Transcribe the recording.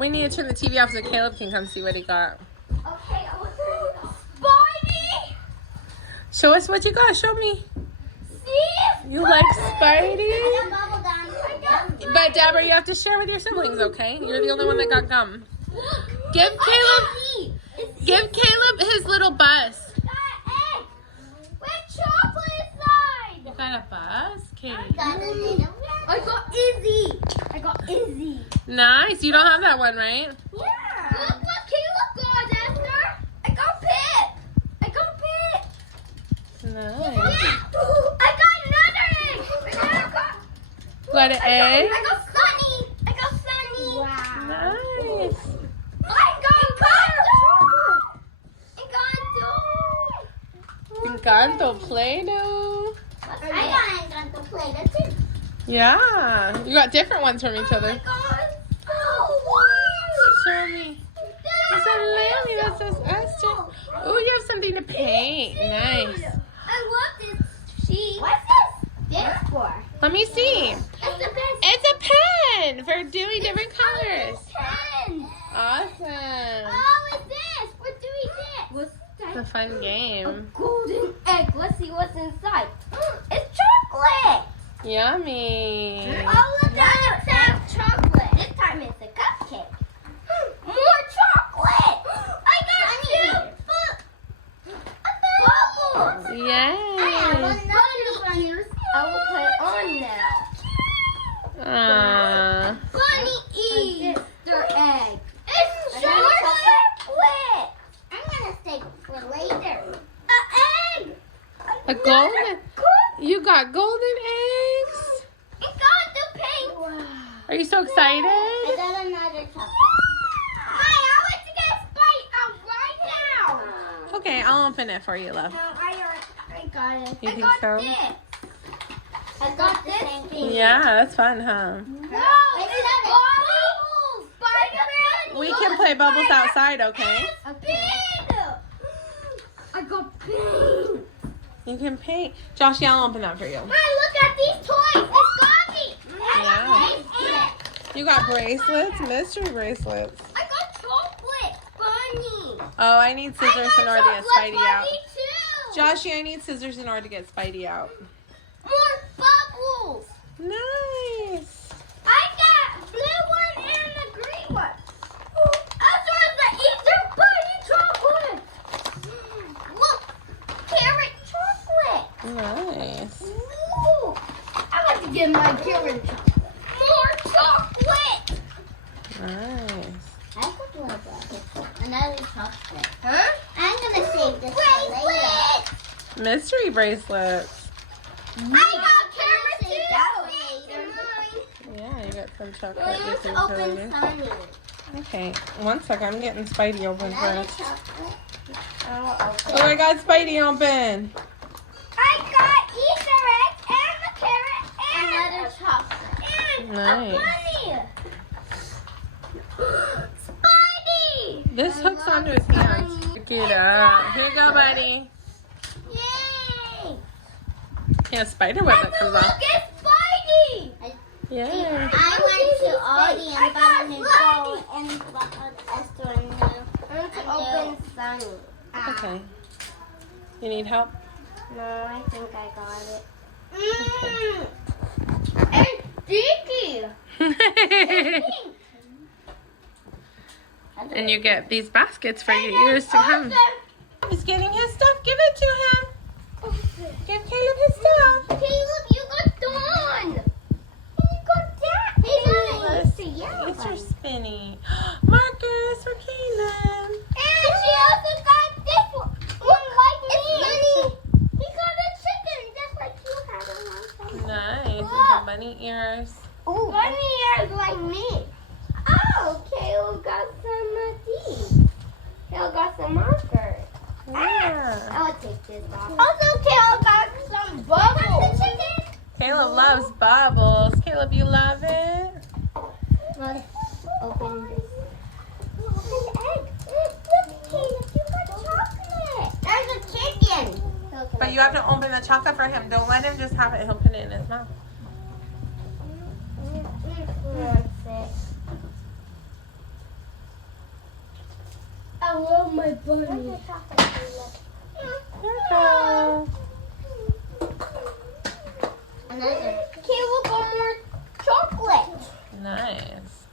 We need to turn the TV off so Caleb can come see what he got. Okay, Spidey! Show us what you got. Show me. See? You like Spidey? I got bubble gum. But Deborah, you have to share with your siblings, okay? You're the only one that got gum. Look. Give Caleb his little bus. Got egg with chocolate inside. You got a bus, Katie? I got Izzy. Nice. You don't have that one, right? Yeah. Look what Caleb got, Esther. I got Pip. Nice. I got another egg. Got an egg? I got Sunny. Wow. Nice. I got Encanto Play-Doh. I got Encanto Play-Doh too. Yeah. You got different ones from each other. Oh, Show me. There's a Lily that says Esther. Oh, you have something to paint. Nice. I love this sheet. What's this for? Let me see. It's a pen. It's a pen for doing different colors. Pen. Awesome. Oh, what's this? What do we get? What's It's a fun game. golden egg. Let's see what's inside. It's chocolate. Yummy. All of the others have chocolate. This time it's a cupcake. More chocolate. I got two bubbles. Yay. I will put it on now. Bunny Easter egg. It's chocolate. I'm gonna save it for later. An egg. A golden. You got golden eggs. It got the pink. Wow. Are you so excited? I got another chocolate. Hi, I want to get Sprite out right now. Okay, I'll open it for you, love. No, I got it. You I think got so? this. I got this. Same thing. Yeah, that's fun, huh? No, it's bubbles. Spider-Man. We can play bubbles outside, okay? It's big. I got pink. You can paint. Josh, yeah, I'll open that for you. Hi, look at these toys. It's Gummy. Yeah. You got bracelets, mystery bracelets. I got chocolate bunny. Oh, I need scissors in order to get Spidey out. Too. Joshy, I need scissors in order to get Spidey out. More bubbles. Nice. I got blue one and the green one. As well as the Easter bunny chocolate. Look, carrot chocolate. Nice. Ooh, I want to get my carrot chocolate. More chocolate. Nice. I could love that. Another chocolate. Huh? I'm gonna save this for later. Mystery bracelets. I got carrot too. Yeah, you got some chocolate. Let's This is open really- Sunny. Okay, one sec. I'm getting Spidey open Another first. chocolate. I'll open. Oh, I got Spidey open. I got Easter egg and the carrot and another chocolate and Nice. a bunny. Spidey! This hooks onto his hands. Pick it up. Here you go, buddy. Yay! Yeah, spider web that Look comes off. at Spidey! Yeah. I went to Aldi and bought Nicole and bought Esther and I want to open Sunny. Okay. You need help? No, I think I got it. It's sticky. And you get these baskets for your years to come. He's getting his stuff. Give it to him. Give Caleb his stuff. Caleb, you got Dawn. You got that. It's your spinny. Marcus for Caleb. And she also got this one. Like me. He got a chicken just like you had a long time. Nice. With the bunny ears. Ooh. Bunny ears like me. Oh, Caleb got some of these. Caleb got some markers. Yeah. I'll take this off. Also, Caleb got some bubbles. The chicken. Caleb loves bubbles. Caleb, you love it? Let's open this. Open the egg. Look, Caleb, you got chocolate. There's a chicken. But you have to open the chocolate for him. Don't let him just have it. He'll put it in his mouth. love my bunny. Another. Okay, we'll go more chocolate. Nice.